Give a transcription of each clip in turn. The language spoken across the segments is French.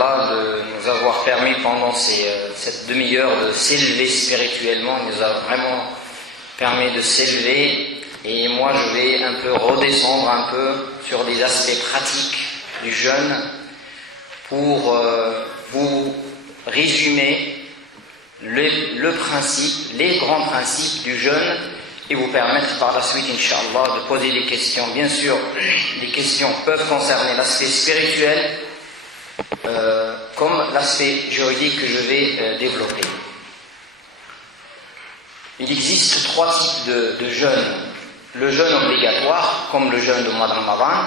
Allah de nous avoir permis pendant cette demi-heure de s'élever spirituellement. Il nous a vraiment permis de s'élever, et moi je vais un peu redescendre un peu sur des aspects pratiques du jeûne pour vous résumer le principe, les grands principes du jeûne, et vous permettre par la suite, Inch'Allah, de poser des questions. Bien sûr, les questions peuvent concerner l'aspect spirituel comme l'aspect juridique que je vais développer. Il existe trois types de jeûne. Le jeûne obligatoire, comme le jeûne du mois de Ramadan.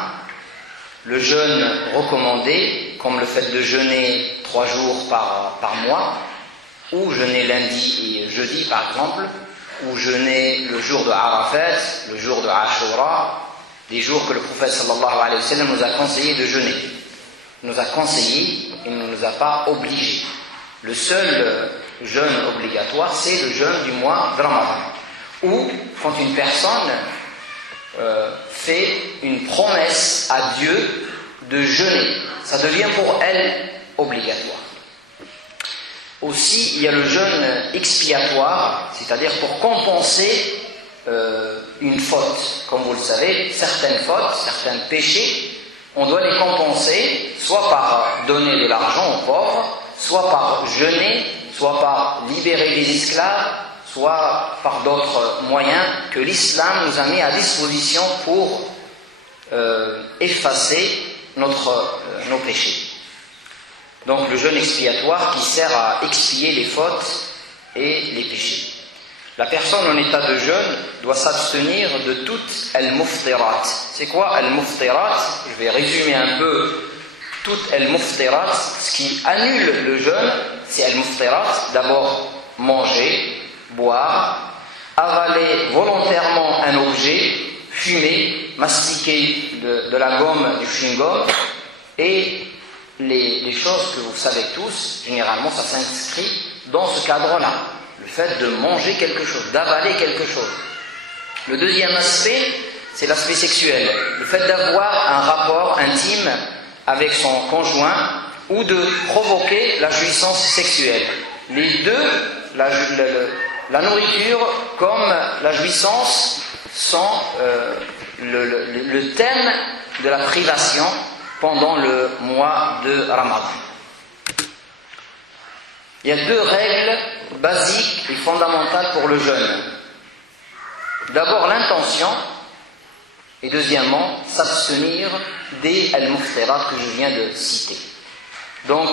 Le jeûne recommandé, comme le fait de jeûner 3 jours par mois, ou jeûner lundi et jeudi par exemple, ou jeûner le jour de Arafat, le jour de Ashura, des jours que le prophète sallallahu alayhi wa sallam nous a conseillé de jeûner. Il nous a conseillé, il ne nous a pas obligés. Le seul jeûne obligatoire, c'est le jeûne du mois de Ramadan, ou quand une personne fait une promesse à Dieu de jeûner, ça devient pour elle obligatoire. Aussi, il y a le jeûne expiatoire, c'est-à-dire pour compenser une faute. Comme vous le savez, certaines fautes, certains péchés, on doit les compenser, soit par donner de l'argent aux pauvres, soit par jeûner, soit par libérer des esclaves, soit par d'autres moyens que l'islam nous a mis à disposition pour effacer nos péchés. Donc le jeûne expiatoire qui sert à expier les fautes et les péchés. La personne en état de jeûne doit s'abstenir de toutes al-muftirat. C'est quoi al-muftirat? Je vais résumer un peu toutes al-muftirat. Ce qui annule le jeûne, c'est al-muftirat. D'abord, manger, boire, avaler volontairement un objet, fumer, mastiquer de la gomme, du chewing-gum, et les choses que vous savez tous, généralement ça s'inscrit dans ce cadre-là, le fait de manger quelque chose, d'avaler quelque chose. Le deuxième aspect, c'est l'aspect sexuel, le fait d'avoir un rapport intime avec son conjoint ou de provoquer la jouissance sexuelle. Les deux, la nourriture comme la jouissance, sont le thème de la privation pendant le mois de Ramadan. Il y a 2 règles basiques et fondamentales pour le jeûne. D'abord l'intention, et deuxièmement s'abstenir des al-muftirat que je viens de citer. Donc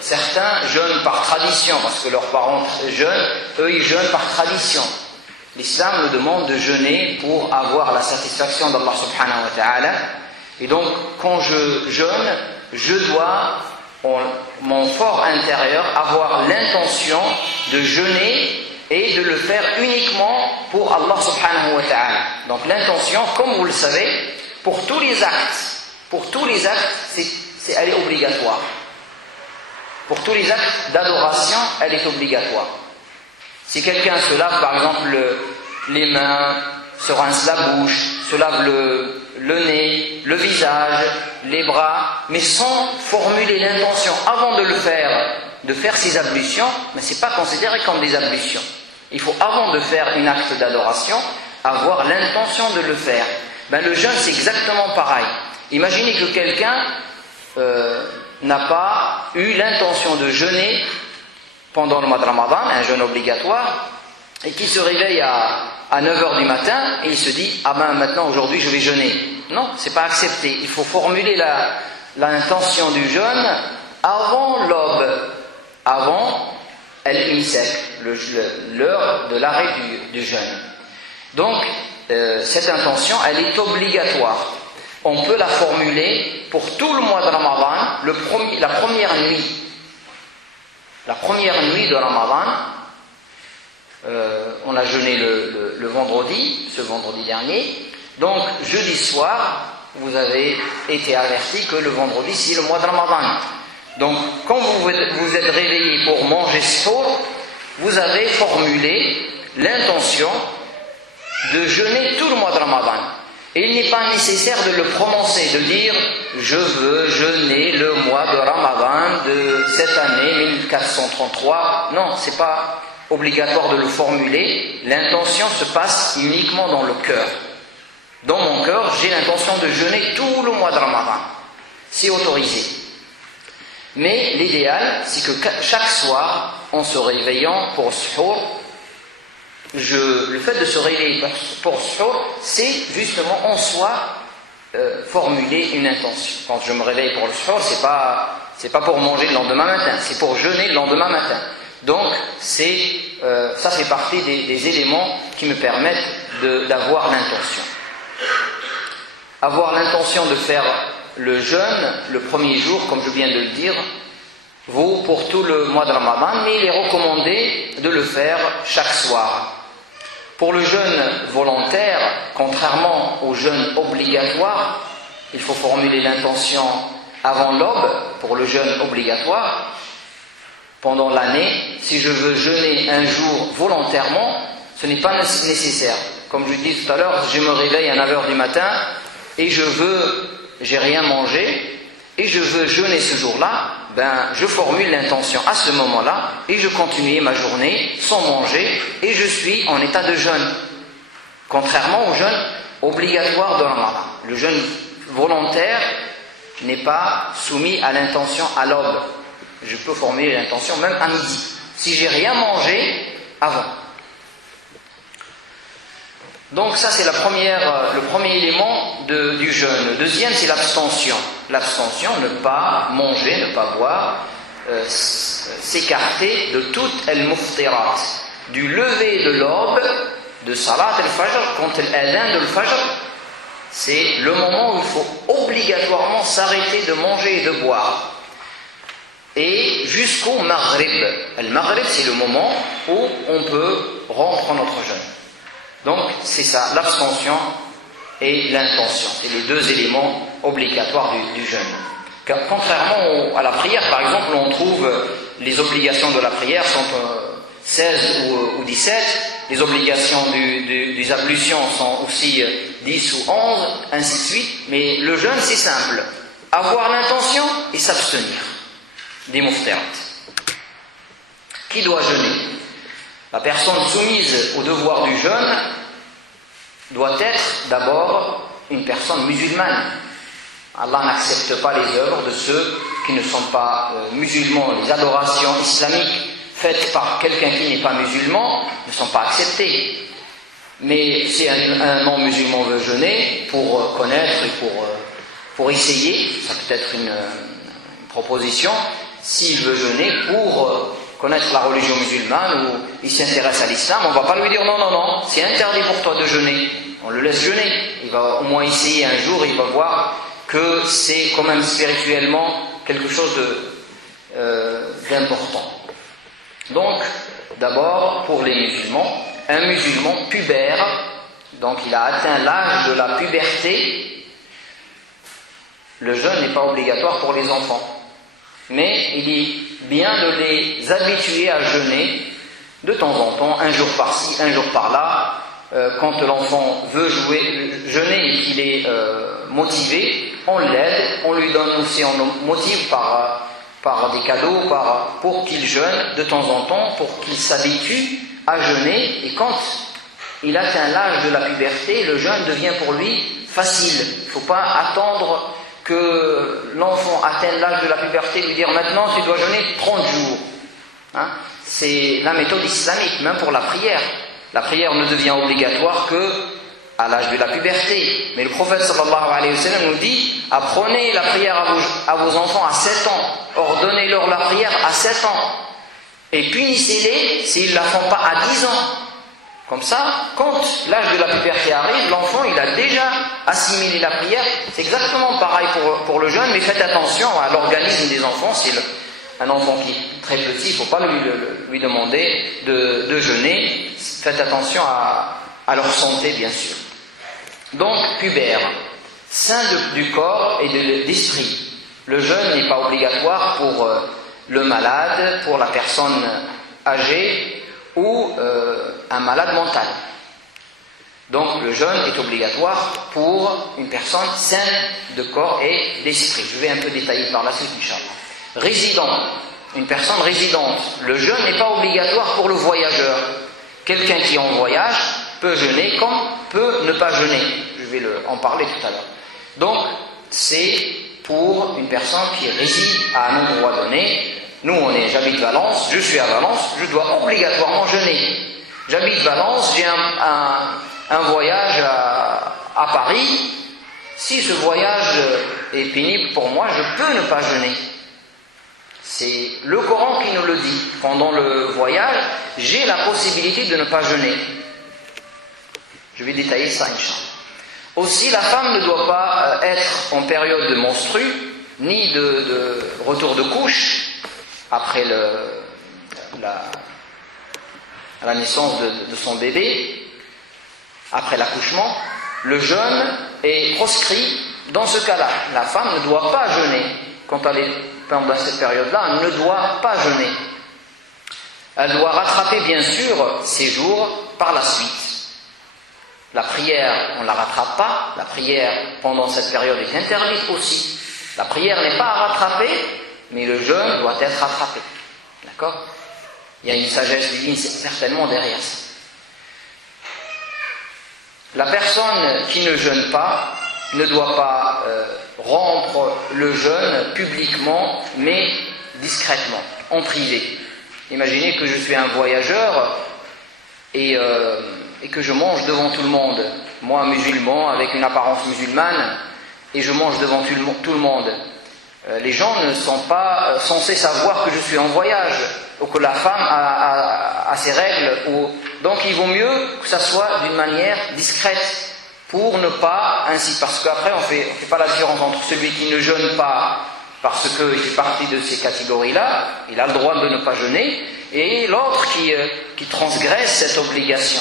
certains jeûnent par tradition, parce que leurs parents jeûnent, eux ils jeûnent par tradition. L'islam nous demande de jeûner pour avoir la satisfaction d'Allah subhanahu wa ta'ala. Et donc, quand je jeûne, je dois, en mon fort intérieur, avoir l'intention de jeûner et de le faire uniquement pour Allah subhanahu wa ta'ala. Donc l'intention, comme vous le savez, pour tous les actes, elle est obligatoire. Pour tous les actes d'adoration, elle est obligatoire. Si quelqu'un se lave par exemple les mains, se rince la bouche, se lave le nez, le visage, les bras, mais sans formuler l'intention avant de le faire, de faire ses ablutions, mais ce n'est pas considéré comme des ablutions. Il faut, avant de faire un acte d'adoration, avoir l'intention de le faire. Le jeûne, c'est exactement pareil. Imaginez que quelqu'un n'a pas eu l'intention de jeûner pendant le mois de Ramadan, un jeûne obligatoire, et qui se réveille à 9h du matin et il se dit maintenant aujourd'hui je vais jeûner. Non, c'est pas accepté. Il faut formuler l'intention du jeûne avant l'aube, avant al-imsak, l'heure de l'arrêt du jeûne. Donc cette intention, elle est obligatoire. On peut la formuler pour tout le mois de Ramadan, la première nuit. La première nuit de Ramadan, on a jeûné le vendredi, ce vendredi dernier. Donc, jeudi soir, vous avez été averti que le vendredi, c'est le mois de Ramadan. Donc, quand vous êtes réveillé pour manger sahur, vous avez formulé l'intention de jeûner tout le mois de Ramadan. Et il n'est pas nécessaire de le prononcer, de dire « je veux jeûner le mois de Ramadan ». de cette année 1433. Non, c'est pas obligatoire de le formuler. L'intention se passe uniquement dans le cœur. Dans mon cœur, j'ai l'intention de jeûner tout le mois de Ramadan. C'est autorisé. Mais l'idéal, c'est que chaque soir, en se réveillant pour suhour, le fait de se réveiller pour suhour, c'est justement en soi formuler une intention. Quand je me réveille pour le suhour, c'est pas pour manger le lendemain matin, c'est pour jeûner le lendemain matin. Donc, ça fait partie des éléments qui me permettent d'avoir l'intention. Avoir l'intention de faire le jeûne, le premier jour, comme je viens de le dire, vaut pour tout le mois de Ramadan, mais il est recommandé de le faire chaque soir. Pour le jeûne volontaire, contrairement au jeûne obligatoire, il faut formuler l'intention avant l'aube pour le jeûne obligatoire. Pendant l'année, si je veux jeûner un jour volontairement, ce n'est pas nécessaire. Comme je dis tout à l'heure, je me réveille à 9h du matin et j'ai rien mangé et je veux jeûner ce jour-là, je formule l'intention à ce moment-là et je continue ma journée sans manger et je suis en état de jeûne. Contrairement au jeûne obligatoire de Ramadan. Le jeûne volontaire n'est pas soumis à l'intention à l'aube. Je peux formuler l'intention même à midi, si j'ai rien mangé avant. Donc ça c'est le premier élément du jeûne. Le deuxième c'est l'abstention. L'abstention, ne pas manger, ne pas boire, s'écarter de toute al-muftirat, du lever de l'aube, de salat al-fajr, quand l'adhan de l'fajr, c'est le moment où il faut obligatoirement s'arrêter de manger et de boire. Et jusqu'au maghrib. Le maghrib c'est le moment où on peut rompre notre jeûne. Donc c'est ça, l'abstention et l'intention. C'est les deux éléments obligatoires du jeûne. Contrairement à la prière, par exemple, on trouve les obligations de la prière sont 16 ou 17, les obligations des ablutions sont aussi 10 ou 11, ainsi de suite, mais le jeûne c'est simple, avoir l'intention et s'abstenir des muftirat. Qui doit jeûner? La personne soumise au devoir du jeûne doit être d'abord une personne musulmane. Allah n'accepte pas les œuvres de ceux qui ne sont pas musulmans. Les adorations islamiques faites par quelqu'un qui n'est pas musulman ne sont pas acceptées. Mais si un non-musulman veut jeûner pour connaître et pour essayer, ça peut être une proposition, s'il veut jeûner pour connaître la religion musulmane ou il s'intéresse à l'islam, on ne va pas lui dire non, c'est interdit pour toi de jeûner. On le laisse jeûner. Il va au moins essayer un jour, il va voir que c'est quand même spirituellement quelque chose d'important. Donc, d'abord, pour les musulmans, un musulman pubère, donc il a atteint l'âge de la puberté, le jeûne n'est pas obligatoire pour les enfants. Mais il est bien de les habituer à jeûner de temps en temps, un jour par-ci, un jour par-là. Quand l'enfant veut jeûner et qu'il est motivé, on l'aide, on lui donne aussi, on le motive par des cadeaux, pour qu'il jeûne de temps en temps, pour qu'il s'habitue à jeûner. Et quand il atteint l'âge de la puberté, le jeûne devient pour lui facile. Il ne faut pas attendre que l'enfant atteigne l'âge de la puberté et lui dire maintenant tu dois jeûner 30 jours. C'est la méthode islamique, même pour la prière. La prière ne devient obligatoire que à l'âge de la puberté. Mais le prophète sallallahu alayhi wa sallam nous dit apprenez la prière à vos enfants à 7 ans, ordonnez-leur la prière à 7 ans et punissez-les s'ils ne la font pas à 10 ans. Comme ça, quand l'âge de la puberté arrive, l'enfant il a déjà assimilé la prière. C'est exactement pareil pour le jeûne, mais faites attention à l'organisme des enfants. Si un enfant qui est très petit, il ne faut pas lui demander de jeûner. Faites attention à leur santé, bien sûr. Donc, pubère, saint du corps et de l'esprit. Le jeûne n'est pas obligatoire pour le malade, pour la personne âgée ou un malade mental. Donc, le jeûne est obligatoire pour une personne saine de corps et d'esprit. Je vais un peu détailler par la suite, Inch'Allah. Résident, une personne résidente, le jeûne n'est pas obligatoire pour le voyageur. Quelqu'un qui est en voyage peut jeûner comme peut ne pas jeûner. Je vais en parler tout à l'heure. Donc, c'est pour une personne qui réside à un endroit donné. Nous, j'habite Valence, je suis à Valence, je dois obligatoirement jeûner. J'habite Valence, j'ai un voyage à Paris. Si ce voyage est pénible pour moi, je peux ne pas jeûner. C'est le Coran qui nous le dit. Pendant le voyage, j'ai la possibilité de ne pas jeûner. Je vais détailler ça, Inch'Allah. Aussi, la femme ne doit pas être en période de menstrue, ni de retour de couche, après la naissance de son bébé, après l'accouchement. Le jeûne est proscrit dans ce cas-là. La femme ne doit pas jeûner. Quand elle est pendant cette période-là, elle ne doit pas jeûner. Elle doit rattraper bien sûr ses jours par la suite. La prière, on ne la rattrape pas. La prière pendant cette période est interdite aussi. La prière n'est pas à rattraper, mais le jeûne doit être rattrapé. D'accord ? Il y a une sagesse divine certainement derrière ça. La personne qui ne jeûne pas ne doit pas rompre le jeûne publiquement, mais discrètement, en privé. Imaginez que je suis un voyageur et que je mange devant tout le monde. Moi, musulman, avec une apparence musulmane, et je mange devant tout le monde. Les gens ne sont pas censés savoir que je suis en voyage, ou que la femme a ses règles. Donc il vaut mieux que ça soit d'une manière discrète, pour ne pas ainsi, parce qu'après on fait pas la différence entre celui qui ne jeûne pas parce qu'il fait partie de ces catégories-là, il a le droit de ne pas jeûner, et l'autre qui transgresse cette obligation.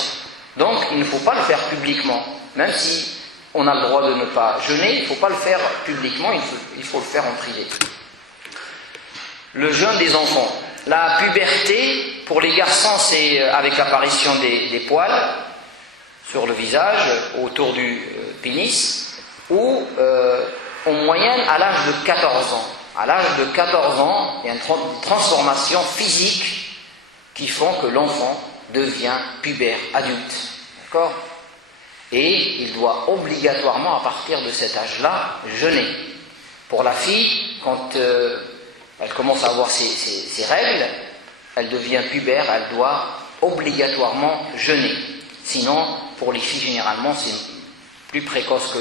Donc il ne faut pas le faire publiquement, même si on a le droit de ne pas jeûner, il ne faut pas le faire publiquement, il faut le faire en privé. Le jeûne des enfants. La puberté, pour les garçons, c'est avec l'apparition des poils sur le visage, autour du pénis, ou en moyenne à l'âge de 14 ans. À l'âge de 14 ans, il y a une transformation physique qui font que l'enfant devient pubère, adulte. D'accord ? Et il doit obligatoirement, à partir de cet âge-là, jeûner. Pour la fille, quand elle commence à avoir ses règles, elle devient pubère, elle doit obligatoirement jeûner. Sinon, pour les filles, généralement, c'est plus précoce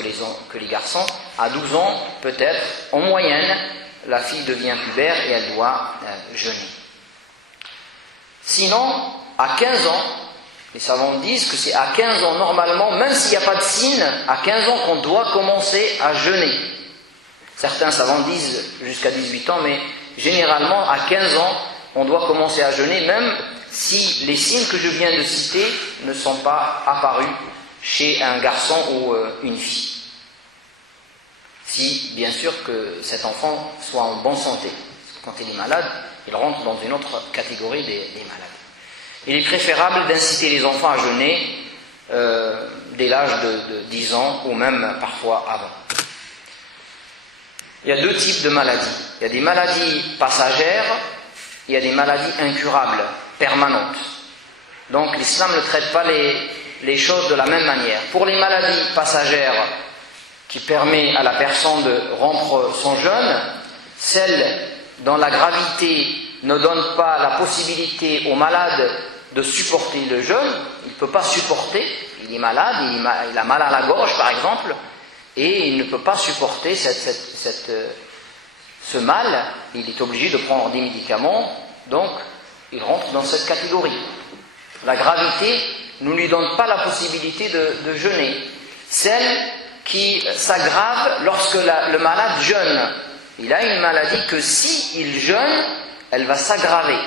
que les garçons. À 12 ans, peut-être, en moyenne, la fille devient pubère et elle doit jeûner. Sinon, à 15 ans, les savants disent que c'est à 15 ans, normalement, même s'il n'y a pas de signe, à 15 ans qu'on doit commencer à jeûner. Certains savants disent jusqu'à 18 ans, mais généralement, à 15 ans, on doit commencer à jeûner, même si les signes que je viens de citer ne sont pas apparus chez un garçon ou une fille. Si, bien sûr, que cet enfant soit en bonne santé. Quand il est malade, il rentre dans une autre catégorie des malades. Il est préférable d'inciter les enfants à jeûner dès l'âge de 10 ans ou même parfois avant. Il y a deux types de maladies. Il y a des maladies passagères, il y a des maladies incurables, permanentes. Donc l'islam ne traite pas les choses de la même manière. Pour les maladies passagères qui permettent à la personne de rompre son jeûne, celles dont la gravité ne donne pas la possibilité au malade de supporter le jeûne, il ne peut pas supporter, il est malade, il a mal à la gorge par exemple, et il ne peut pas supporter ce mal, il est obligé de prendre des médicaments, donc il rentre dans cette catégorie. La gravité ne lui donne pas la possibilité de jeûner. Celle qui s'aggrave lorsque le malade jeûne. Il a une maladie que si il jeûne, elle va s'aggraver.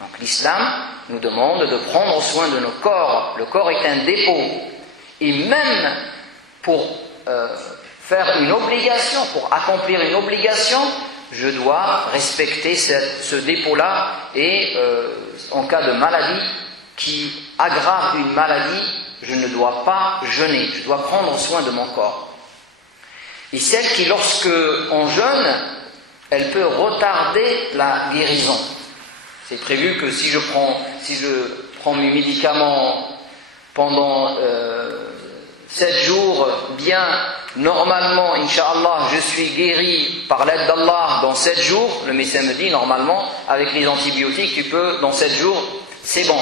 Donc l'islam nous demande de prendre soin de nos corps. Le corps est un dépôt. Et même pour faire une obligation, pour accomplir une obligation, je dois respecter ce dépôt-là. Et en cas de maladie qui aggrave une maladie, je ne dois pas jeûner. Je dois prendre soin de mon corps. Et celle qui, lorsque on jeûne, elle peut retarder la guérison. C'est prévu que si je prends mes médicaments pendant 7 jours, bien, normalement, Inch'Allah, je suis guéri par l'aide d'Allah dans 7 jours. Le médecin me dit, normalement, avec les antibiotiques, tu peux, dans 7 jours, c'est bon.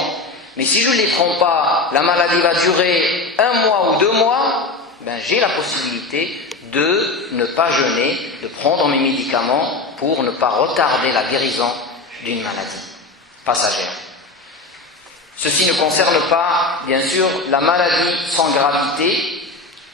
Mais si je ne les prends pas, la maladie va durer 1 mois ou 2 mois, ben, j'ai la possibilité de ne pas jeûner, de prendre mes médicaments pour ne pas retarder la guérison d'une maladie passagère. Ceci ne concerne pas, bien sûr, la maladie sans gravité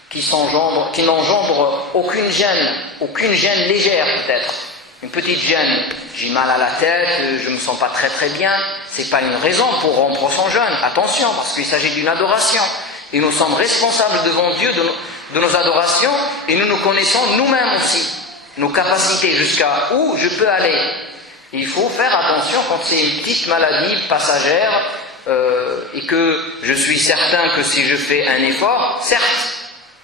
qui n'engendre aucune gêne légère peut-être. Une petite gêne, j'ai mal à la tête, je ne me sens pas très très bien, c'est pas une raison pour rompre son jeûne. Attention, parce qu'il s'agit d'une adoration. Et nous sommes responsables devant Dieu de nos adorations, et nous nous connaissons nous-mêmes aussi, nos capacités, jusqu'à où je peux aller. Et il faut faire attention quand c'est une petite maladie passagère, et que je suis certain que si je fais un effort, certes,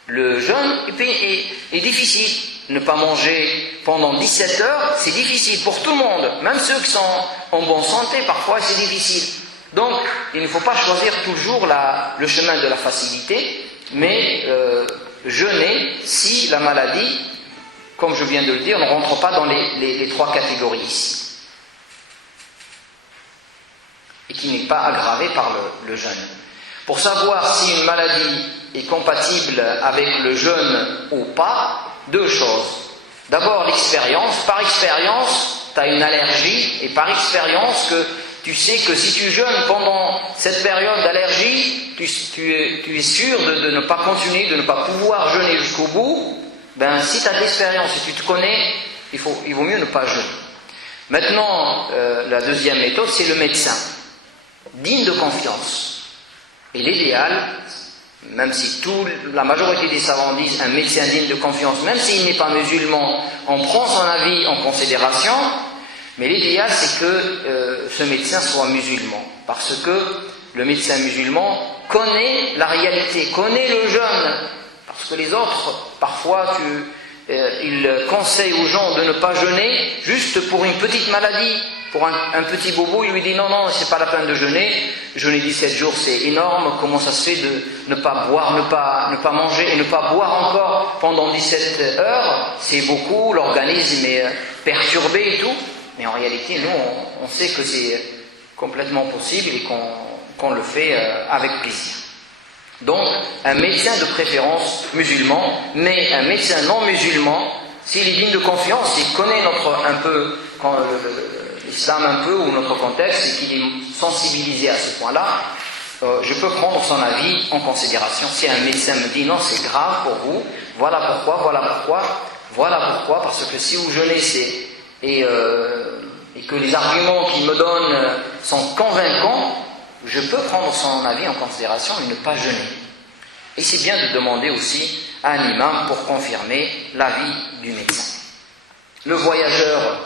le jeûne est difficile. Ne pas manger pendant 17 heures, c'est difficile pour tout le monde. Même ceux qui sont en bonne santé, parfois c'est difficile. Donc, il ne faut pas choisir toujours le chemin de la facilité, mais jeûner si la maladie, comme je viens de le dire, ne rentre pas dans les 3 catégories ici. Et qui n'est pas aggravée par le jeûne. Pour savoir si une maladie est compatible avec le jeûne ou pas, 2 choses. D'abord l'expérience. Par expérience, tu as une allergie, et par expérience que tu sais que si tu jeûnes pendant cette période d'allergie, tu es sûr de ne pas continuer, de ne pas pouvoir jeûner jusqu'au bout. Ben, si tu as de l'expérience et tu te connais, il vaut mieux ne pas jeûner. Maintenant, la deuxième méthode, c'est le médecin, digne de confiance. Et l'idéal, même si la majorité des savants disent un médecin digne de confiance, même s'il n'est pas musulman, on prend son avis en considération, mais l'idéal c'est que ce médecin soit musulman, parce que le médecin musulman connaît la réalité, connaît le jeûne, parce que les autres, parfois, ils conseillent aux gens de ne pas jeûner juste pour une petite maladie. Pour un petit bobo, il lui dit non, c'est pas la peine de jeûner, jeûner 17 jours c'est énorme, comment ça se fait de ne pas boire, ne pas manger et ne pas boire encore pendant 17 heures, c'est beaucoup, l'organisme est perturbé et tout, mais en réalité nous on sait que c'est complètement possible et qu'on le fait avec plaisir. Donc un médecin de préférence musulman, mais un médecin non musulman, s'il est digne de confiance, il connaît l'islam un peu ou notre contexte et qu'il est sensibilisé à ce point-là, je peux prendre son avis en considération. Si un médecin me dit non, c'est grave pour vous, voilà pourquoi, parce que si vous jeûnez et que les arguments qu'il me donne sont convaincants, je peux prendre son avis en considération et ne pas jeûner. Et c'est bien de demander aussi à un imam pour confirmer l'avis du médecin. Le voyageur,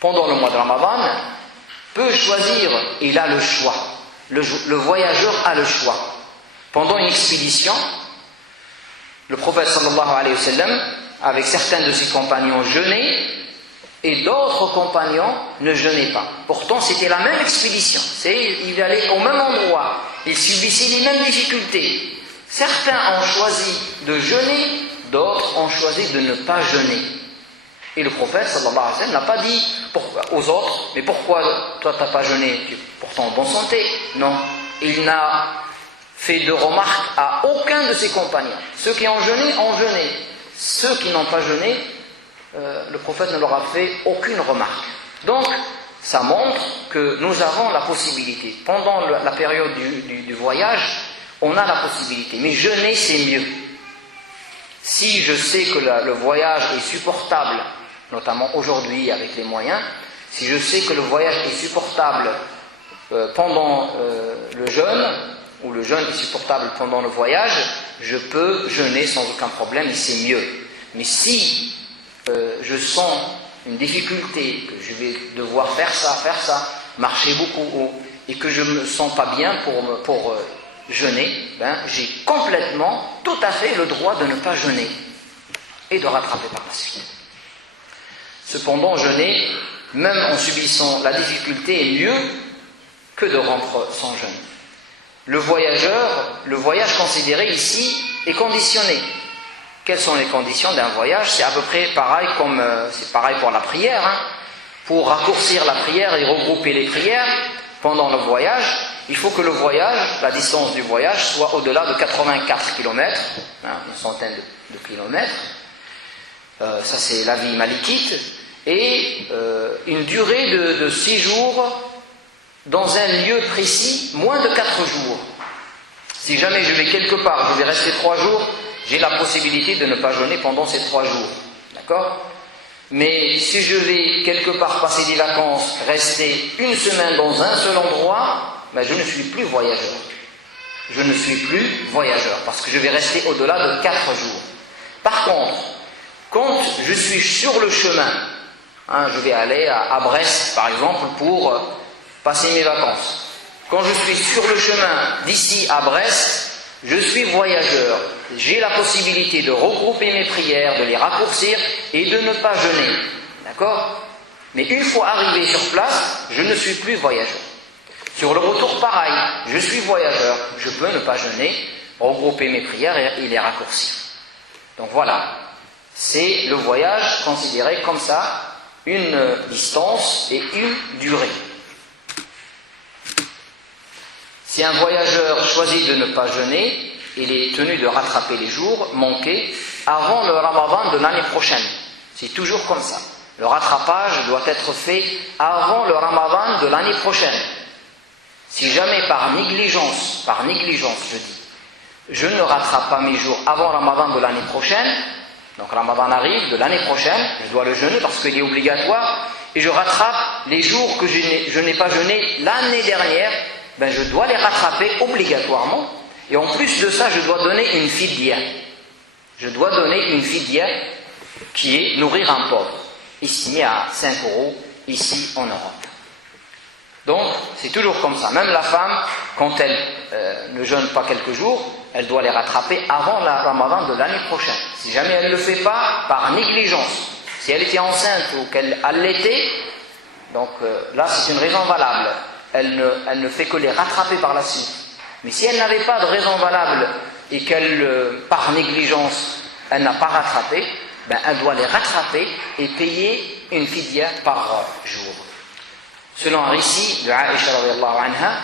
pendant le mois de Ramadan, peut choisir, il a le choix. Le voyageur a le choix. Pendant une expédition, le prophète sallallahu alayhi wa sallam, avec certains de ses compagnons, jeûnaient, et d'autres compagnons ne jeûnaient pas. Pourtant, c'était la même expédition. Ils allaient au même endroit. Ils subissaient les mêmes difficultés. Certains ont choisi de jeûner, d'autres ont choisi de ne pas jeûner. Et le prophète sallallahu alayhi wa sallam n'a pas dit aux autres, mais pourquoi toi tu n'as pas jeûné? Tu es pourtant en bonne santé. Non, il n'a fait de remarques à aucun de ses compagnons. Ceux qui ont jeûné, ont jeûné. Ceux qui n'ont pas jeûné, le prophète ne leur a fait aucune remarque. Donc, ça montre que nous avons la possibilité. Pendant la période du voyage, on a la possibilité. Mais jeûner, c'est mieux. Si je sais que le voyage est supportable, notamment aujourd'hui avec les moyens, si je sais que le voyage est supportable pendant le jeûne, ou le jeûne est supportable pendant le voyage, je peux jeûner sans aucun problème et c'est mieux. Mais si je sens une difficulté, que je vais devoir faire ça, marcher beaucoup, et que je ne me sens pas bien pour jeûner, j'ai complètement, tout à fait le droit de ne pas jeûner et de rattraper par la suite. Cependant, jeûner, même en subissant la difficulté, est mieux que de rompre son jeûne. Le voyage considéré ici est conditionné. Quelles sont les conditions d'un voyage? C'est à peu près pareil c'est pareil pour la prière. Pour raccourcir la prière et regrouper les prières pendant le voyage, il faut que le voyage, la distance du voyage, soit au-delà de 84 km, une centaine de kilomètres. Ça c'est l'avis malikite. Et une durée de 6 jours dans un lieu précis, moins de 4 jours. Si jamais je vais quelque part, je vais rester 3 jours, j'ai la possibilité de ne pas jeûner pendant ces 3 jours. D'accord? Mais si je vais quelque part passer des vacances, rester une semaine dans un seul endroit, je ne suis plus voyageur. Je ne suis plus voyageur parce que je vais rester au-delà de 4 jours. Par contre, quand je suis sur le chemin, je vais aller à Brest par exemple pour passer mes vacances. Quand je suis sur le chemin d'ici à Brest, je suis voyageur. J'ai la possibilité de regrouper mes prières, de les raccourcir et de ne pas jeûner. D'accord? Mais une fois arrivé sur place, je ne suis plus voyageur. Sur le retour, pareil, je suis voyageur. Je peux ne pas jeûner, regrouper mes prières et les raccourcir. Donc voilà, c'est le voyage considéré comme ça, une distance et une durée. Si un voyageur choisit de ne pas jeûner, il est tenu de rattraper les jours manqués avant le Ramadan de l'année prochaine. C'est toujours comme ça. Le rattrapage doit être fait avant le Ramadan de l'année prochaine. Si jamais par négligence je dis, je ne rattrape pas mes jours avant le Ramadan de l'année prochaine, donc Ramadan arrive de l'année prochaine, je dois le jeûner parce qu'il est obligatoire, et je rattrape les jours que je n'ai pas jeûné l'année dernière, je dois les rattraper obligatoirement. Et en plus de ça, je dois donner une fidya. Je dois donner une fidya qui est nourrir un pauvre, estimé à 5 € ici en Europe. Donc, c'est toujours comme ça. Même la femme, quand elle ne jeûne pas quelques jours, elle doit les rattraper avant la Ramadan de l'année prochaine. Si jamais elle ne le fait pas, par négligence, si elle était enceinte ou qu'elle allaitait, donc là c'est une raison valable. Elle ne fait que les rattraper par la suite. Mais si elle n'avait pas de raison valable et qu'elle, par négligence, elle n'a pas rattrapé, elle doit les rattraper et payer une fidya par jour. Selon un récit de Aïcha radiyallahu anha,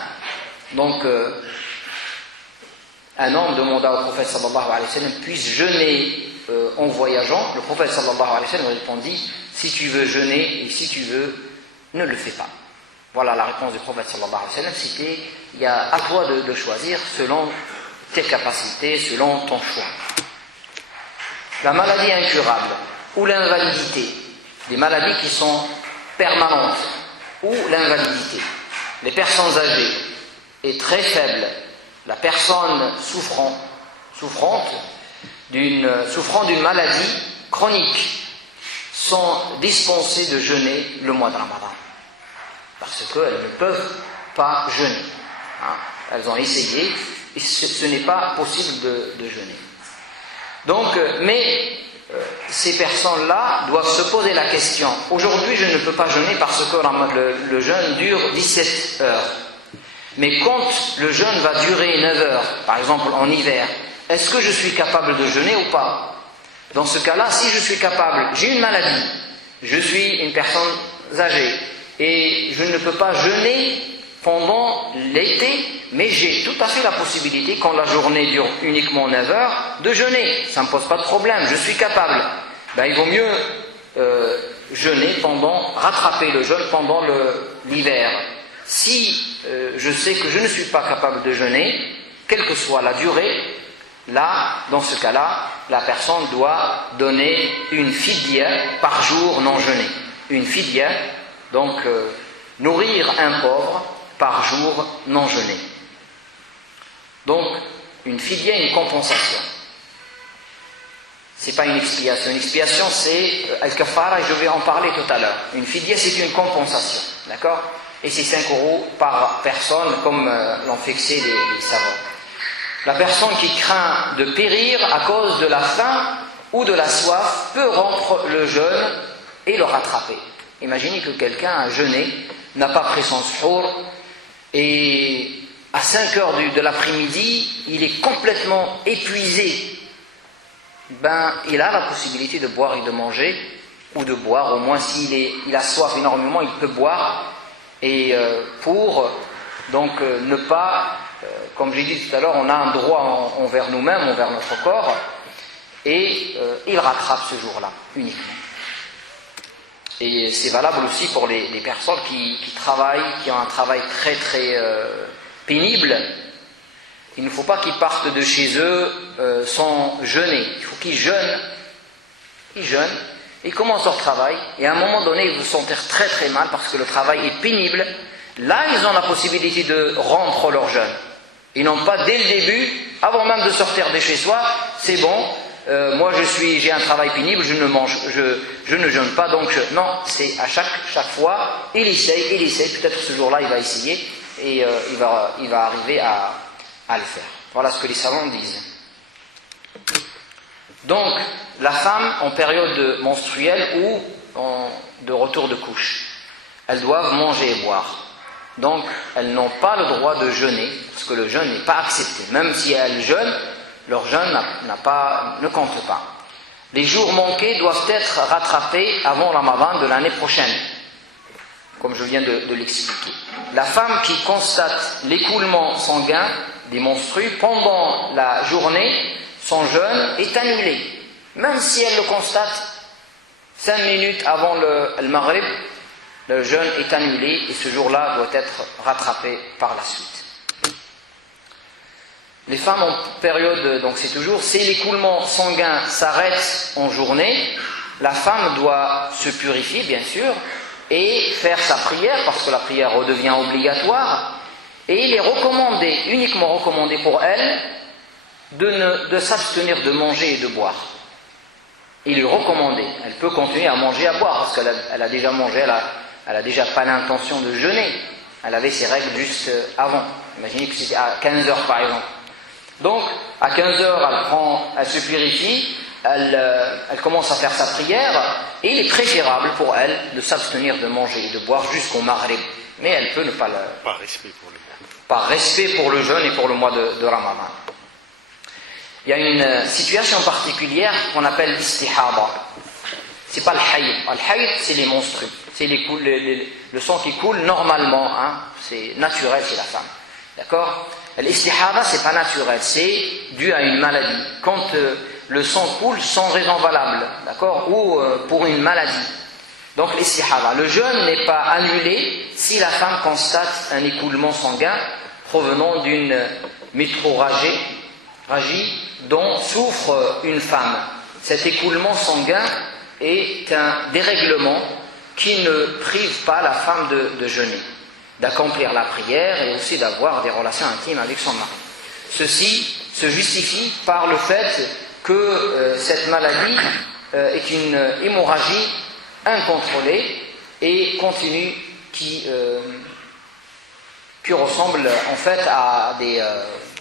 donc un homme demanda au prophète sallallahu alayhi wa sallam, puis-je jeûner en voyageant? Le prophète sallallahu alayhi wa sallam répondit, si tu veux jeûner et si tu veux, ne le fais pas. Voilà la réponse du prophète sallallahu alayhi wa sallam, c'était, il y a à toi de choisir selon tes capacités, selon ton choix. La maladie incurable ou l'invalidité, des maladies qui sont permanentes, ou l'invalidité. Les personnes âgées et très faibles, la personne souffrant d'une maladie chronique sont dispensées de jeûner le mois de Ramadan. Parce qu'elles ne peuvent pas jeûner. Elles ont essayé et ce n'est pas possible de jeûner. Donc, ces personnes-là doivent se poser la question. Aujourd'hui, je ne peux pas jeûner parce que le jeûne dure 17 heures. Mais quand le jeûne va durer 9 heures, par exemple en hiver, est-ce que je suis capable de jeûner ou pas? Dans ce cas-là, si je suis capable, j'ai une maladie, je suis une personne âgée, et je ne peux pas jeûner pendant l'été, mais j'ai tout à fait la possibilité, quand la journée dure uniquement 9 heures, de jeûner. Ça ne me pose pas de problème, je suis capable. Il vaut mieux jeûner rattraper le jeûne pendant l'hiver. Si je sais que je ne suis pas capable de jeûner, quelle que soit la durée, là, dans ce cas-là, la personne doit donner une fidya par jour non jeûné. Une fidya, donc nourrir un pauvre par jour non jeûné. Donc, une fidya, une compensation. C'est pas une expiation. Une expiation, c'est al-kafara, et je vais en parler tout à l'heure. Une fidya, c'est une compensation. D'accord? Et c'est 5 € par personne, comme l'ont fixé les savants. La personne qui craint de périr à cause de la faim ou de la soif peut rompre le jeûne et le rattraper. Imaginez que quelqu'un a jeûné, n'a pas pris son suhour, et à 5 heures de l'après-midi, il est complètement épuisé. Il a la possibilité de boire et de manger, ou de boire, au moins il a soif énormément, il peut boire, et pour donc ne pas, comme j'ai dit tout à l'heure, on a un droit envers nous-mêmes, envers notre corps, et il rattrape ce jour-là, uniquement. Et c'est valable aussi pour les personnes qui travaillent, qui ont un travail très très pénible. Il ne faut pas qu'ils partent de chez eux sans jeûner. Il faut qu'ils jeûnent. Ils jeûnent, ils commencent leur travail, et à un moment donné, ils vont se sentir très très mal parce que le travail est pénible. Là, ils ont la possibilité de rompre leur jeûne. Ils n'ont pas dès le début, avant même de sortir de chez soi, c'est bon, moi j'ai un travail pénible, je ne jeûne pas, donc non, c'est à chaque fois, il essaye, peut-être ce jour-là il va essayer, et il va arriver à le faire. Voilà ce que les savants disent. Donc, la femme en période menstruelle ou de retour de couche, elles doivent manger et boire. Donc, elles n'ont pas le droit de jeûner, parce que le jeûne n'est pas accepté. Même si elles jeûnent, leur jeûne ne compte pas. Les jours manqués doivent être rattrapés avant Ramadan de l'année prochaine, comme je viens de l'expliquer. La femme qui constate l'écoulement sanguin des menstrues pendant la journée, son jeûne est annulé. Même si elle le constate 5 minutes avant le Maghrib, le jeûne est annulé et ce jour-là doit être rattrapé par la suite. Les femmes en période, donc c'est toujours, si l'écoulement sanguin s'arrête en journée, la femme doit se purifier bien sûr et faire sa prière, parce que la prière redevient obligatoire, et il est uniquement recommandé pour elle de s'abstenir de manger et de boire. Il est recommandé. Elle peut continuer à manger et à boire, parce qu'elle a déjà mangé, elle a déjà pas l'intention de jeûner. Elle avait ses règles juste avant. Imaginez que c'était à 15 heures par exemple. Donc, à 15 heures, elle se purifie, elle commence à faire sa prière, et il est préférable pour elle de s'abstenir de manger et de boire jusqu'au Maghrib. Mais elle peut ne pas Par respect pour le jeûne. Par respect pour le jeûne et pour le mois de Ramadan. Il y a une situation particulière qu'on appelle l'istihaba. C'est pas le hayd. Le hayd, c'est les menstrues. C'est le sang qui coule normalement. C'est naturel chez la femme. D'accord ? L'istihaba, c'est pas naturel. C'est dû à une maladie. Quand le sang coule sans raison valable. D'accord ? Ou pour une maladie. Donc l'istihaba. Le jeûne n'est pas annulé si la femme constate un écoulement sanguin provenant d'une métrorragie dont souffre une femme. Cet écoulement sanguin est un dérèglement qui ne prive pas la femme de jeûner, d'accomplir la prière et aussi d'avoir des relations intimes avec son mari. Ceci se justifie par le fait que cette maladie est une hémorragie incontrôlée et continue qui ressemble en fait à des...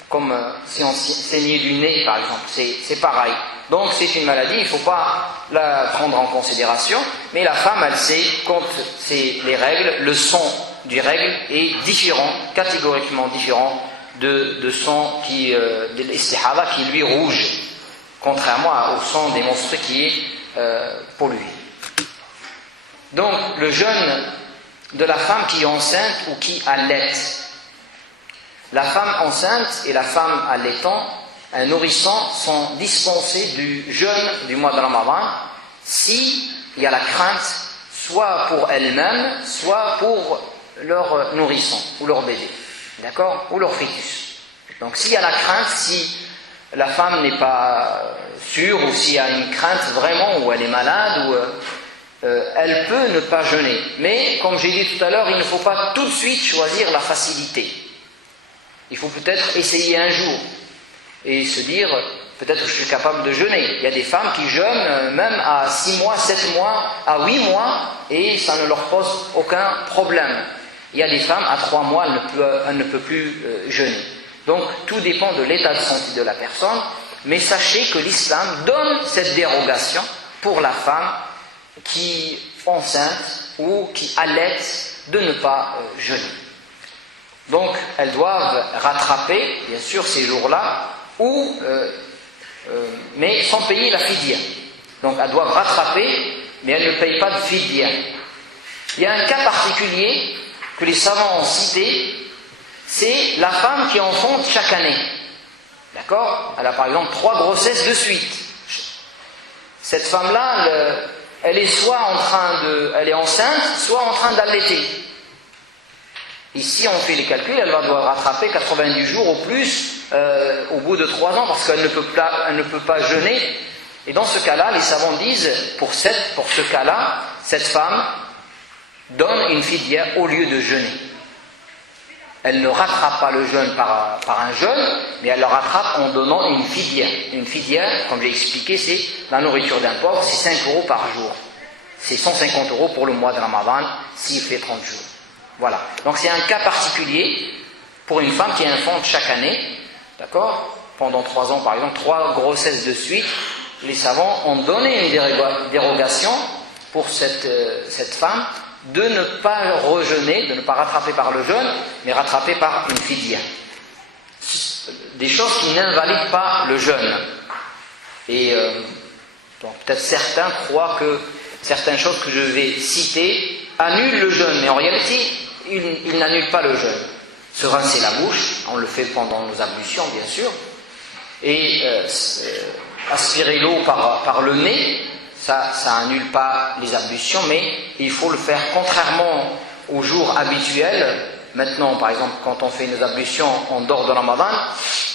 comme si on saignait du nez par exemple, c'est pareil. Donc c'est une maladie, il ne faut pas la prendre en considération, mais la femme elle sait quand c'est les règles, le sang du règle est différent, catégoriquement différent de sang de l'istihaba qui lui est rouge, contrairement au sang des menstrues qui est pollué. Donc le jeûne de la femme qui est enceinte ou qui allaite. La femme enceinte et la femme allaitant, un nourrisson, sont dispensés du jeûne du mois de Ramadan s'il y a la crainte, soit pour elles-mêmes, soit pour leur nourrisson ou leur bébé, d'accord, ou leur fœtus. Donc s'il y a la crainte, si la femme n'est pas sûre ou s'il y a une crainte vraiment, ou elle est malade, ou elle peut ne pas jeûner. Mais comme j'ai dit tout à l'heure, il ne faut pas tout de suite choisir la facilité. Il faut peut-être essayer un jour et se dire, peut-être que je suis capable de jeûner. Il y a des femmes qui jeûnent même à 6 mois, 7 mois, à 8 mois, et ça ne leur pose aucun problème. Il y a des femmes, à 3 mois, elle ne peut plus jeûner. Donc, tout dépend de l'état de santé de la personne, mais sachez que l'islam donne cette dérogation pour la femme qui enceintes ou qui allaitent de ne pas jeûner. Donc elles doivent rattraper, bien sûr, ces jours-là, mais sans payer la fidya. Donc elles doivent rattraper, mais elles ne payent pas de fidya. Il y a un cas particulier que les savants ont cité, c'est la femme qui enfante chaque année. D'accord? Elle a par exemple 3 grossesses de suite. Cette femme-là, elle est elle est enceinte, soit en train d'allaiter. Ici, on fait les calculs, elle va devoir rattraper 90 jours au plus au bout de 3 ans, parce qu'elle ne peut pas jeûner. Et dans ce cas-là, les savants disent, pour ce cas-là, cette femme donne une fidya au lieu de jeûner. Elle ne rattrape pas le jeûne par un jeûne, mais elle le rattrape en donnant une fidya. Une fidya, comme j'ai expliqué, c'est la nourriture d'un pauvre, c'est 5 € par jour. C'est 150 € pour le mois de Ramadan, s'il fait 30 jours. Voilà. Donc c'est un cas particulier pour une femme qui enfante chaque année, d'accord? Pendant 3 ans, par exemple, 3 grossesses de suite, les savants ont donné une dérogation pour cette femme de ne pas rejeûner, de ne pas rattraper par le jeûne, mais rattraper par une fidya. Des choses qui n'invalident pas le jeûne. Et donc peut-être certains croient que certaines choses que je vais citer annulent le jeûne, mais en réalité, ils n'annulent pas le jeûne. Se rincer la bouche, on le fait pendant nos ablutions, bien sûr, et aspirer l'eau par le nez, ça annule pas les ablutions, mais il faut le faire contrairement aux jours habituels. Maintenant, par exemple, quand on fait nos ablutions en dehors de Ramadan,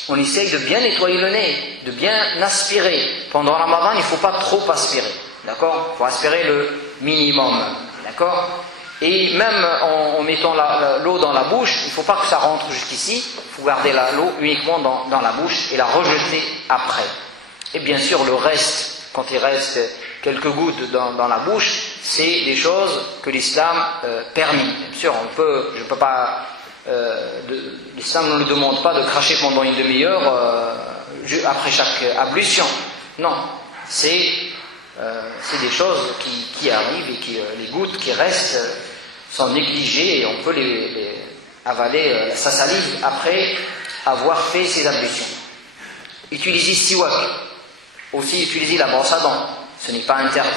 on essaye de bien nettoyer le nez, de bien aspirer. Pendant Ramadan, il ne faut pas trop aspirer, d'accord? Il faut aspirer le minimum, d'accord? Et même en mettant l'eau dans la bouche, il ne faut pas que ça rentre jusqu'ici, il faut garder l'eau uniquement dans la bouche et la rejeter après. Et bien sûr, le reste, quand il reste quelques gouttes dans la bouche, c'est des choses que l'islam permet. Bien sûr, je peux pas, l'islam ne nous demande pas de cracher pendant une demi-heure après chaque ablution. Non, c'est des choses qui arrivent et les gouttes qui restent sont négligées et on peut les avaler sa salive après avoir fait ses ablutions. Utiliser siwak, aussi utiliser la brosse à dents, ce n'est pas interdit.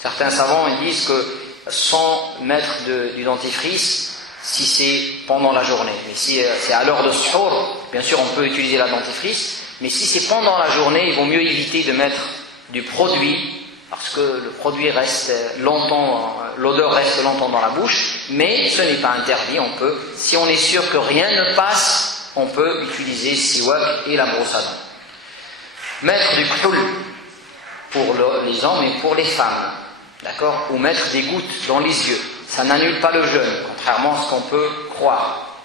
Certains savants ils disent que sans mettre du dentifrice, si c'est pendant la journée, mais si c'est à l'heure de suhour, bien sûr on peut utiliser la dentifrice, mais si c'est pendant la journée, il vaut mieux éviter de mettre du produit, parce que le produit reste longtemps, l'odeur reste longtemps dans la bouche, mais ce n'est pas interdit, on peut, si on est sûr que rien ne passe, on peut utiliser siwak et la brosse à dents. Mettre du khul pour les hommes et pour les femmes, d'accord? Ou mettre des gouttes dans les yeux, ça n'annule pas le jeûne, contrairement à ce qu'on peut croire.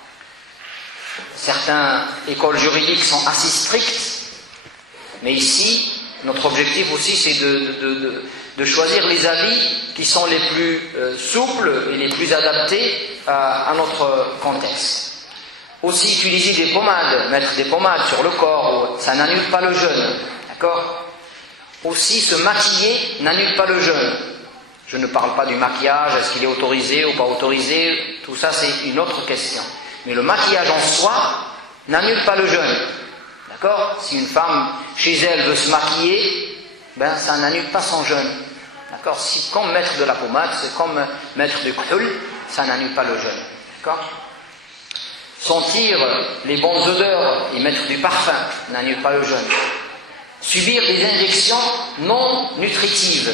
Certaines écoles juridiques sont assez strictes, mais ici, notre objectif aussi c'est de choisir les avis qui sont les plus souples et les plus adaptés à notre contexte. Aussi utiliser des pommades, mettre des pommades sur le corps, ça n'annule pas le jeûne, d'accord? Aussi se maquiller n'annule pas le jeûne. Je ne parle pas du maquillage, est-ce qu'il est autorisé ou pas autorisé, tout ça c'est une autre question. Mais le maquillage en soi n'annule pas le jeûne. D'accord? Si une femme chez elle veut se maquiller, ben ça n'annule pas son jeûne. D'accord? Si comme mettre de la pommade, c'est comme mettre du khul, ça n'annule pas le jeûne. D'accord? Sentir les bonnes odeurs et mettre du parfum n'annule pas le jeûne. Subir des injections non nutritives.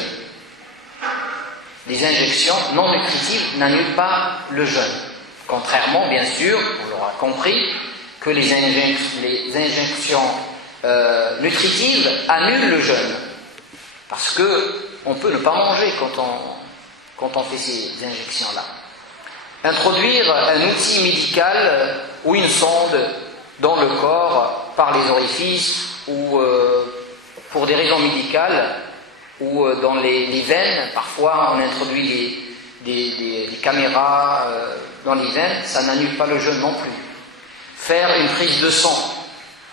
Les injections non nutritives n'annulent pas le jeûne. Contrairement, bien sûr, on l'aura compris, que les injections nutritives annulent le jeûne. Parce qu'on peut ne pas manger quand on fait ces injections-là. Introduire un outil médical ou une sonde dans le corps par les orifices ou pour des raisons médicales ou dans les veines, parfois on introduit des caméras dans les veines, ça n'annule pas le jeûne non plus. Faire une prise de sang,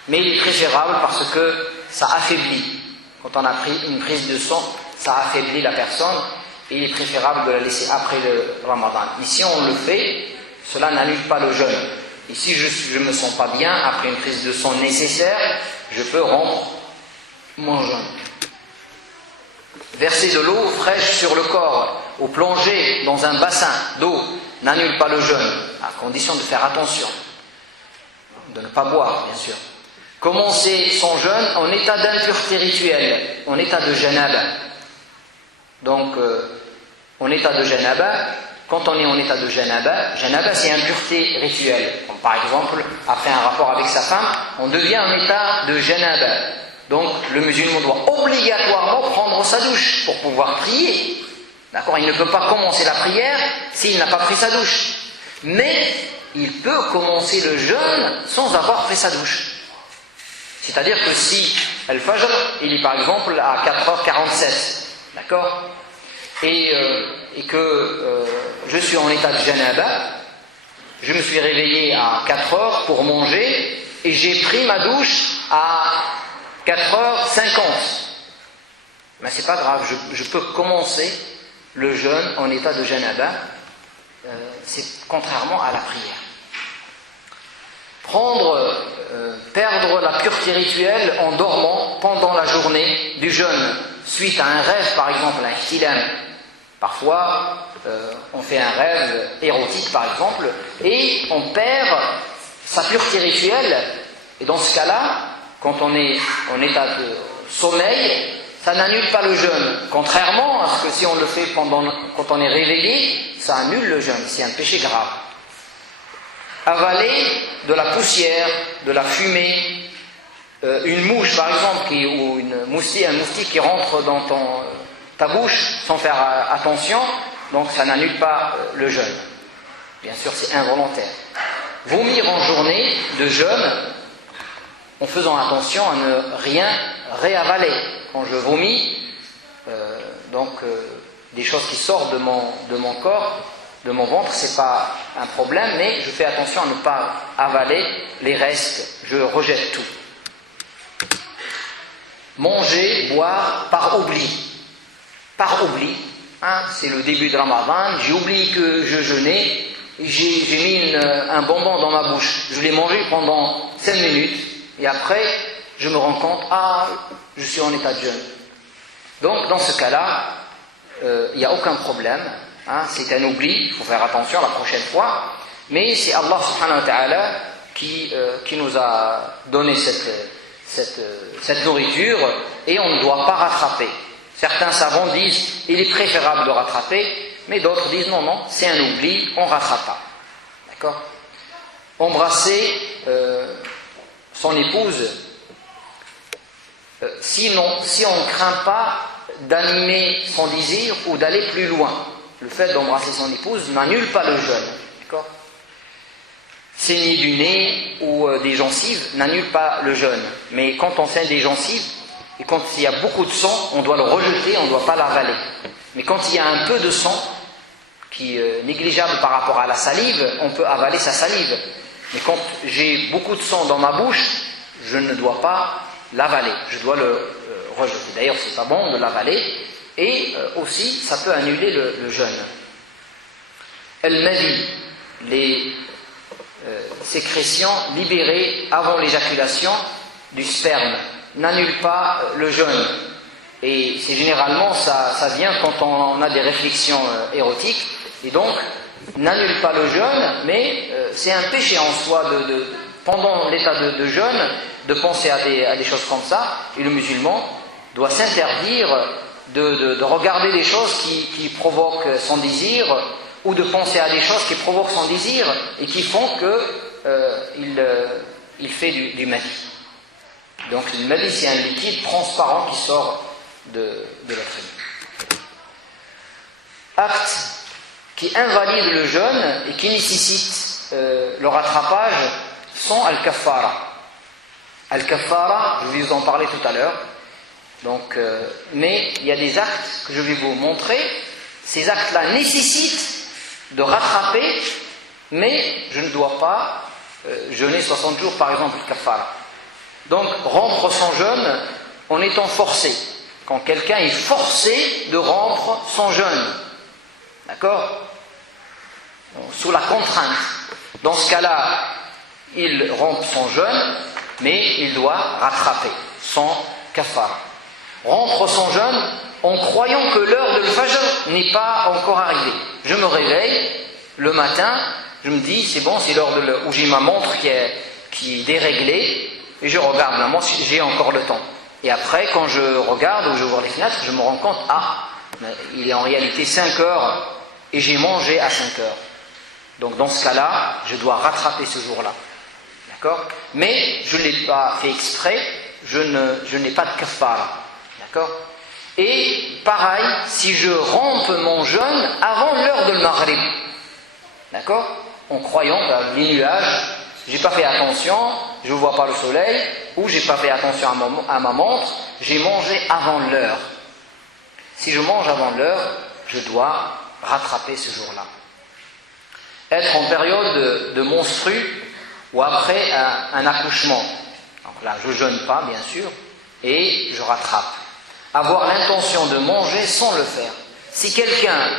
mais il est préférable parce que ça affaiblit. Quand on a pris une prise de sang, ça affaiblit la personne et il est préférable de la laisser après le Ramadan. Mais si on le fait, cela n'annule pas le jeûne. Et si je ne me sens pas bien, après une prise de sang nécessaire, je peux rompre mon jeûne. Verser de l'eau fraîche sur le corps ou plonger dans un bassin d'eau n'annule pas le jeûne, à condition de faire attention, de ne pas boire bien sûr. Commencer son jeûne en état d'impureté rituelle, en état de janaba. Donc, en état de janaba, quand on est en état de janaba, janaba c'est impureté rituelle. Comme par exemple, après un rapport avec sa femme, on devient en état de janaba. Donc, le musulman doit obligatoirement prendre sa douche pour pouvoir prier. D'accord ? Il ne peut pas commencer la prière s'il n'a pas pris sa douche. Mais, il peut commencer le jeûne sans avoir pris sa douche. C'est-à-dire que si Al-Fajr, il est par exemple à 4h47, d'accord ? Et que je suis en état de janaba, je me suis réveillé à 4h pour manger, et j'ai pris ma douche à 4h50. Mais c'est pas grave, je peux commencer le jeûne en état de janaba, c'est contrairement à la prière. Perdre la pureté rituelle en dormant pendant la journée du jeûne, suite à un rêve par exemple, un ihtilam. Parfois, on fait un rêve érotique par exemple, et on perd sa pureté rituelle, et dans ce cas-là, quand on est en état de sommeil, ça n'annule pas le jeûne, contrairement à ce que si on le fait quand on est réveillé, ça annule le jeûne, c'est un péché grave. Avaler de la poussière, de la fumée, une mouche par exemple, ou un moustique qui rentre dans ta bouche sans faire attention, donc ça n'annule pas le jeûne. Bien sûr, c'est involontaire. Vomir en journée de jeûne, en faisant attention à ne rien réavaler. Quand je vomis, des choses qui sortent de mon corps, de mon ventre, c'est pas un problème, mais je fais attention à ne pas avaler les restes, je rejette tout. Manger, boire par oubli. Par oubli, c'est le début de Ramadan, j'ai oublié que je jeûnais, j'ai mis un bonbon dans ma bouche, je l'ai mangé pendant 5 minutes, et après, je me rends compte, je suis en état de jeûne. Donc, dans ce cas-là, il n'y a aucun problème. C'est un oubli, il faut faire attention la prochaine fois, mais c'est Allah subhanahu wa ta'ala qui nous a donné cette nourriture, et on ne doit pas rattraper. Certains savants disent il est préférable de rattraper, mais d'autres disent non, c'est un oubli, on ne rattrape pas. D'accord ? Embrasser son épouse, si on ne craint pas d'animer son désir ou d'aller plus loin. Le fait d'embrasser son épouse n'annule pas le jeûne. D'accord ? Saigner du nez ou des gencives n'annule pas le jeûne. Mais quand on saigne des gencives, et quand il y a beaucoup de sang, on doit le rejeter, on ne doit pas l'avaler. Mais quand il y a un peu de sang, qui est négligeable par rapport à la salive, on peut avaler sa salive. Mais quand j'ai beaucoup de sang dans ma bouche, je ne dois pas l'avaler, je dois le rejeter. D'ailleurs, c'est pas bon de l'avaler, et aussi, ça peut annuler le jeûne. Al-Madi, les sécrétions libérées avant l'éjaculation du sperme, n'annulent pas le jeûne. Et c'est généralement, ça vient quand on a des réflexions érotiques, et donc, n'annule pas le jeûne, mais c'est un péché en soi pendant l'état de jeûne, de penser à des choses comme ça, et le musulman doit s'interdire de regarder des choses qui provoquent son désir, ou de penser à des choses qui provoquent son désir, et qui font qu'il fait du madi. Donc le madi, c'est un liquide transparent qui sort de l'être humain. Acte qui invalide le jeûne et qui nécessite le rattrapage sont al-kaffara. Al-kaffara, je vais vous en parler tout à l'heure. Donc, mais il y a des actes que je vais vous montrer. Ces actes-là nécessitent de rattraper, mais je ne dois pas jeûner 60 jours, par exemple, le kaffara. Donc, rompre son jeûne en étant forcé. quand quelqu'un est forcé de rompre son jeûne. D'accord? Sous la contrainte. Dans ce cas-là, il rompt son jeûne, mais il doit rattraper son kafara. Rompre son jeûne en croyant que l'heure de l'Fajr n'est pas encore arrivée. Je me réveille le matin, je me dis c'est bon, c'est l'heure où j'ai ma montre qui est déréglée, et je regarde la montre, j'ai encore le temps. Et après, quand je regarde ou j'ouvre les fenêtres, je me rends compte, il est en réalité 5 heures et j'ai mangé à 5 heures. Donc dans ce cas-là, je dois rattraper ce jour-là. D'accord? Mais je ne l'ai pas fait exprès, je n'ai pas de kafara. D'accord? Et pareil, si je rompe mon jeûne avant l'heure de Maghrib. D'accord? En croyant que les nuages, j'ai pas fait attention, je ne vois pas le soleil, ou j'ai pas fait attention à ma montre, j'ai mangé avant l'heure. Si je mange avant l'heure, je dois rattraper ce jour-là. Être en période de menstru ou après un accouchement. Donc là, je ne jeûne pas, bien sûr, et je rattrape. Avoir l'intention de manger sans le faire. Si quelqu'un,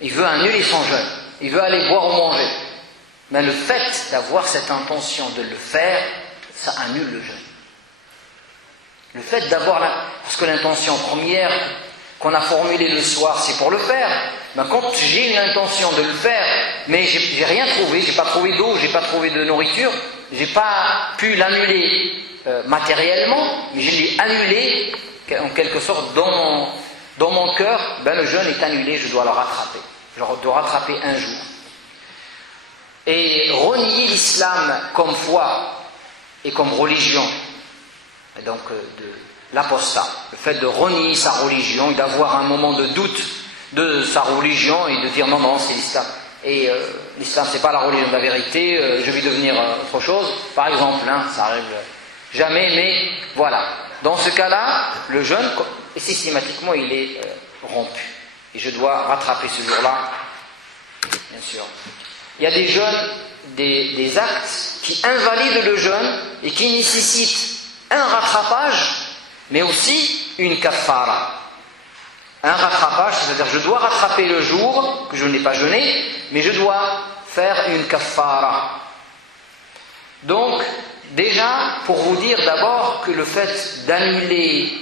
il veut annuler son jeûne, il veut aller boire ou manger, mais le fait d'avoir cette intention de le faire, ça annule le jeûne. Le fait d'avoir parce que l'intention première qu'on a formulée le soir, c'est pour le faire. Ben quand j'ai une intention de le faire, mais j'ai rien trouvé, j'ai pas trouvé d'eau, j'ai pas trouvé de nourriture, j'ai pas pu l'annuler matériellement, mais je l'ai annulé en quelque sorte dans mon cœur, ben le jeûne est annulé, je dois le rattraper. Je dois rattraper un jour. Et renier l'islam comme foi et comme religion, et donc de l'apostat, le fait de renier sa religion et d'avoir un moment de doute de sa religion et de dire non, c'est l'islam. Et l'islam, c'est pas la religion de la vérité, je vais devenir autre chose, par exemple, ça arrive jamais, mais voilà. Dans ce cas-là, le jeûne, systématiquement, il est rompu. Et je dois rattraper ce jour-là, bien sûr. Il y a des jeûnes, des actes qui invalident le jeûne et qui nécessitent un rattrapage, mais aussi une kafara. Un rattrapage, c'est-à-dire je dois rattraper le jour que je n'ai pas jeûné, mais je dois faire une kafara. Donc, déjà, pour vous dire d'abord que le fait d'annuler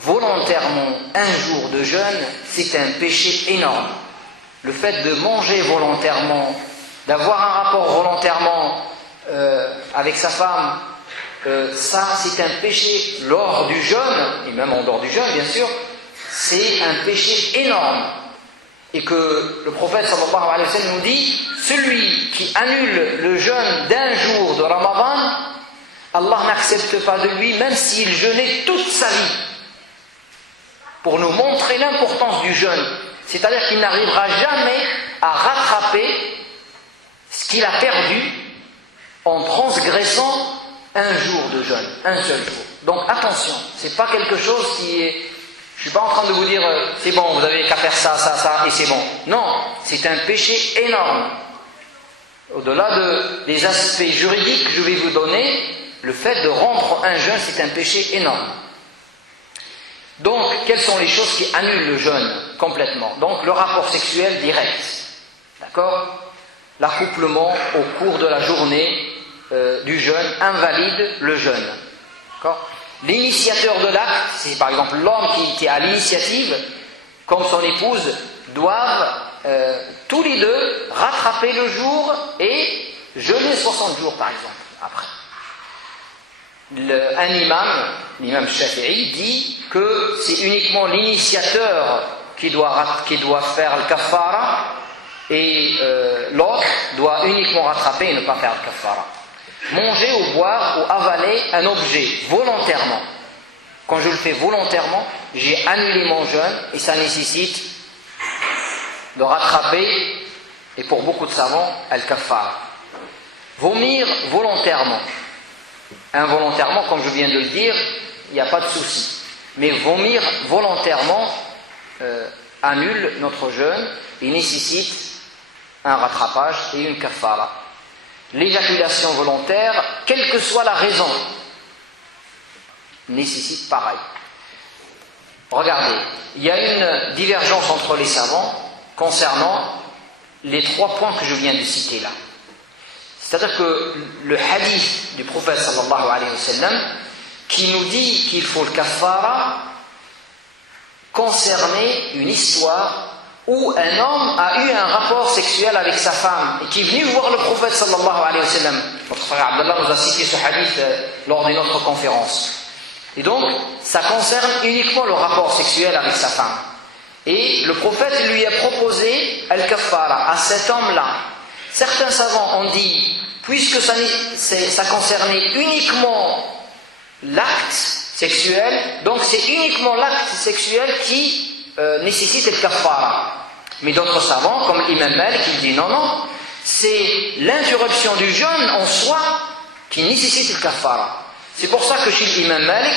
volontairement un jour de jeûne, c'est un péché énorme. Le fait de manger volontairement, d'avoir un rapport volontairement avec sa femme, ça c'est un péché lors du jeûne, et même en dehors du jeûne bien sûr, c'est un péché énorme. Et que le prophète sallallahu alayhi wa sallam nous dit, celui qui annule le jeûne d'un jour de Ramadan, Allah n'accepte pas de lui, même s'il jeûnait toute sa vie. Pour nous montrer l'importance du jeûne. C'est-à-dire qu'il n'arrivera jamais à rattraper ce qu'il a perdu en transgressant un jour de jeûne, un seul jour. Donc attention, c'est pas quelque chose qui est... Je ne suis pas en train de vous dire c'est bon, vous avez qu'à faire ça, ça, ça et c'est bon. Non, c'est un péché énorme. Au-delà des aspects juridiques que je vais vous donner, le fait de rompre un jeûne, c'est un péché énorme. Donc, quelles sont les choses qui annulent le jeûne complètement? Donc, le rapport sexuel direct. D'accord? L'accouplement au cours de la journée du jeûne invalide le jeûne. D'accord? L'initiateur de l'acte, c'est par exemple l'homme qui est à l'initiative, comme son épouse, doivent tous les deux rattraper le jour et jeûner 60 jours par exemple, après. Un imam, l'imam Shafi'i, dit que c'est uniquement l'initiateur qui doit faire le kafara et l'autre doit uniquement rattraper et ne pas faire le kafara. Manger ou boire ou avaler un objet volontairement. Quand je le fais volontairement, j'ai annulé mon jeûne et ça nécessite de rattraper, et pour beaucoup de savants, al-kafara. Vomir volontairement. Involontairement, comme je viens de le dire, il n'y a pas de souci. Mais vomir volontairement annule notre jeûne et nécessite un rattrapage et une kafara. L'éjaculation volontaire, quelle que soit la raison, nécessite pareil. Regardez, il y a une divergence entre les savants concernant les 3 points que je viens de citer là. C'est-à-dire que le hadith du prophète sallallahu alayhi wa sallam qui nous dit qu'il faut le kaffara concernait une histoire où un homme a eu un rapport sexuel avec sa femme et qui est venu voir le prophète sallallahu alayhi wa sallam. Notre frère Abdallah nous a cité ce hadith lors de notre conférence. Et donc, ça concerne uniquement le rapport sexuel avec sa femme. Et le prophète lui a proposé al-kaffara à cet homme-là. Certains savants ont dit, puisque ça concernait uniquement l'acte sexuel, donc c'est uniquement l'acte sexuel qui nécessite le kaffara. Mais d'autres savants, comme l'imam Malik, il dit non, c'est l'interruption du jeûne en soi qui nécessite le kaffara. C'est pour ça que chez l'imam Malik,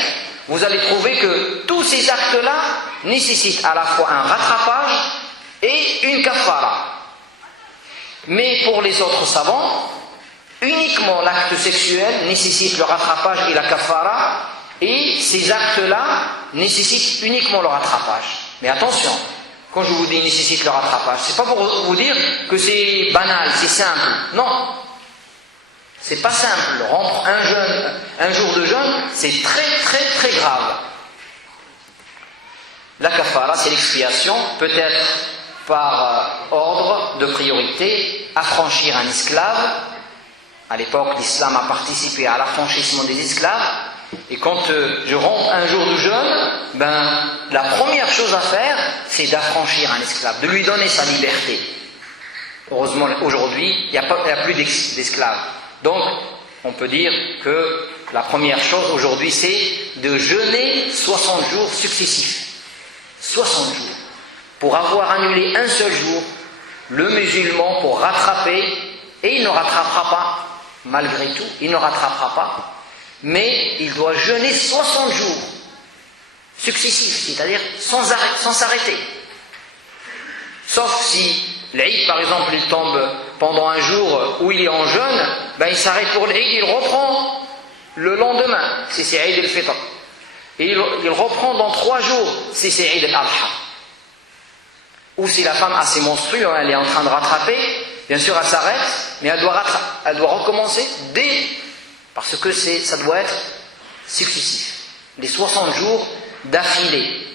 vous allez trouver que tous ces actes-là nécessitent à la fois un rattrapage et une kaffara. Mais pour les autres savants, uniquement l'acte sexuel nécessite le rattrapage et la kaffara, et ces actes-là nécessitent uniquement le rattrapage. Mais attention, quand je vous dis nécessite le rattrapage, c'est pas pour vous dire que c'est banal, c'est simple. Non, c'est pas simple. Rompre un jour de jeûne, c'est très très très grave. La kaffara, c'est l'expiation, peut-être par ordre de priorité, affranchir un esclave. À l'époque, l'islam a participé à l'affranchissement des esclaves. Et quand je romps un jour de jeûne, la première chose à faire, c'est d'affranchir un esclave, de lui donner sa liberté. Heureusement, aujourd'hui, il n'y a plus d'esclaves. Donc, on peut dire que la première chose aujourd'hui, c'est de jeûner 60 jours successifs. 60 jours. Pour avoir annulé un seul jour, le musulman, pour rattraper, et il ne rattrapera pas, malgré tout, il ne rattrapera pas, mais il doit jeûner 60 jours successifs, c'est-à-dire sans s'arrêter. Sauf si l'Eid, par exemple, il tombe pendant un jour où il est en jeûne, il s'arrête pour l'Eid, il reprend le lendemain, si c'est Eid al-Fitr. Et il reprend dans 3 jours, si c'est Eid al-Adha. Ou si la femme a ses menstrues, elle est en train de rattraper, bien sûr elle s'arrête, mais elle doit recommencer parce que ça doit être successif. Les 60 jours d'affilée.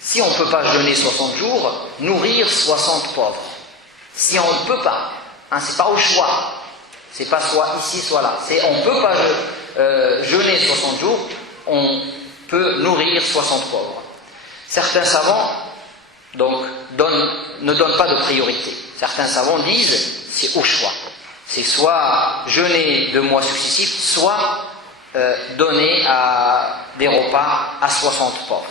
Si on ne peut pas jeûner 60 jours, nourrir 60 pauvres. Si on ne peut pas, c'est pas au choix. C'est pas soit ici, soit là. On ne peut pas jeûner 60 jours, on peut nourrir 60 pauvres. Certains savants ne donnent pas de priorité. Certains savants disent c'est au choix. C'est soit jeûner 2 mois successifs, soit donner des repas à 60 pauvres.